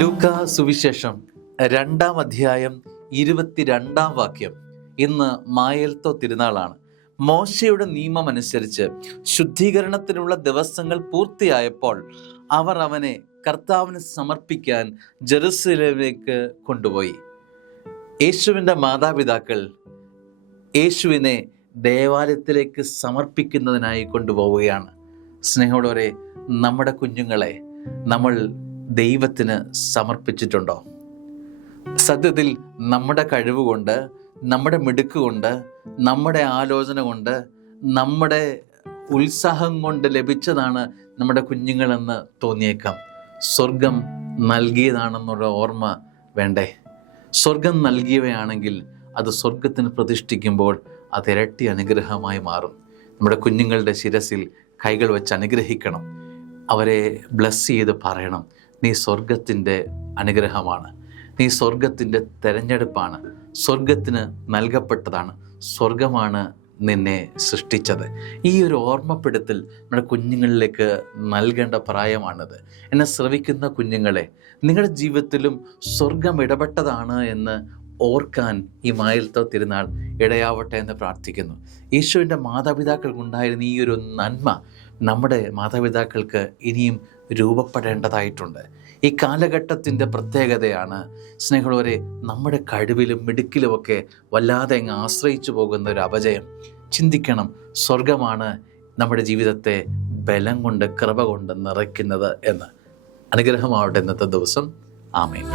ലൂക്കാ സുവിശേഷം 2-ാം അധ്യായം 22-ാം വാക്യം. ഇന്ന് മായേൽത്തോ തിരുനാളാണ്. മോശയുടെ നിയമം അനുസരിച്ച് ശുദ്ധീകരണത്തിനുള്ള ദിവസങ്ങൾ പൂർത്തിയായപ്പോൾ അവർ അവനെ കർത്താവിന് സമർപ്പിക്കാൻ ജെറുസലേമിലേക്ക് കൊണ്ടുപോയി. യേശുവിൻ്റെ മാതാപിതാക്കൾ യേശുവിനെ ദേവാലയത്തിലേക്ക് സമർപ്പിക്കുന്നതിനായി കൊണ്ടുപോവുകയാണ്. സ്നേഹമുള്ളവരെ, നമ്മുടെ കുഞ്ഞുങ്ങളെ നമ്മൾ ദൈവത്തിന് സമർപ്പിച്ചിട്ടുണ്ടോ? സത്യത്തിൽ നമ്മുടെ കഴിവുകൊണ്ട്, നമ്മുടെ മിടുക്ക് കൊണ്ട്, നമ്മുടെ ആലോചന കൊണ്ട്, നമ്മുടെ ഉത്സാഹം കൊണ്ട് ലഭിച്ചതാണ് നമ്മുടെ കുഞ്ഞുങ്ങളെന്ന് തോന്നിയേക്കാം. സ്വർഗം നൽകിയതാണെന്നുള്ള ഓർമ്മ വേണ്ടേ? സ്വർഗം നൽകിയവയാണെങ്കിൽ അത് സ്വർഗത്തിന് പ്രതിഷ്ഠിക്കുമ്പോൾ അത് ഇരട്ടി അനുഗ്രഹമായി മാറും. നമ്മുടെ കുഞ്ഞുങ്ങളുടെ ശിരസിൽ കൈകൾ വെച്ച് അനുഗ്രഹിക്കണം. അവരെ ബ്ലസ് ചെയ്ത് പറയണം, നീ സ്വർഗത്തിൻ്റെ അനുഗ്രഹമാണ്, നീ സ്വർഗത്തിൻ്റെ തെരഞ്ഞെടുപ്പാണ്, സ്വർഗത്തിന് നൽകപ്പെട്ടതാണ്, സ്വർഗമാണ് നിന്നെ സൃഷ്ടിച്ചത്. ഈ ഒരു ഓർമ്മപ്പെടുത്തൽ നമ്മുടെ കുഞ്ഞുങ്ങളിലേക്ക് നൽകേണ്ട പ്രായമാണിത്. എന്നെ ശ്രവിക്കുന്ന കുഞ്ഞുങ്ങളെ, നിങ്ങളുടെ ജീവിതത്തിലും സ്വർഗം ഇടപെട്ടതാണ് എന്ന് ഓർക്കാൻ ഈ മായേൽത്തോ തിരുനാൾ ഇടയാവട്ടെ എന്ന് പ്രാർത്ഥിക്കുന്നു. യേശുവിൻ്റെ മാതാപിതാക്കൾക്കുണ്ടായിരുന്ന ഈ ഒരു നന്മ നമ്മുടെ മാതാപിതാക്കൾക്ക് ഇനിയും രൂപപ്പെടേണ്ടതായിട്ടുണ്ട്. ഈ കാലഘട്ടത്തിൻ്റെ പ്രത്യേകതയാണ് സ്നേഹമുള്ളവരെ, നമ്മുടെ കഴിവിലും മിടുക്കിലുമൊക്കെ വല്ലാതെ അങ്ങ് ആശ്രയിച്ചു പോകുന്ന ഒരു അപജയം. ചിന്തിക്കണം, സ്വർഗമാണ് നമ്മുടെ ജീവിതത്തെ ബലം കൊണ്ട്, കൃപ കൊണ്ട് നിറയ്ക്കുന്നത് എന്ന്. അനുഗ്രഹമാവട്ടെ ഇന്നത്തെ ദിവസം. ആമേൻ.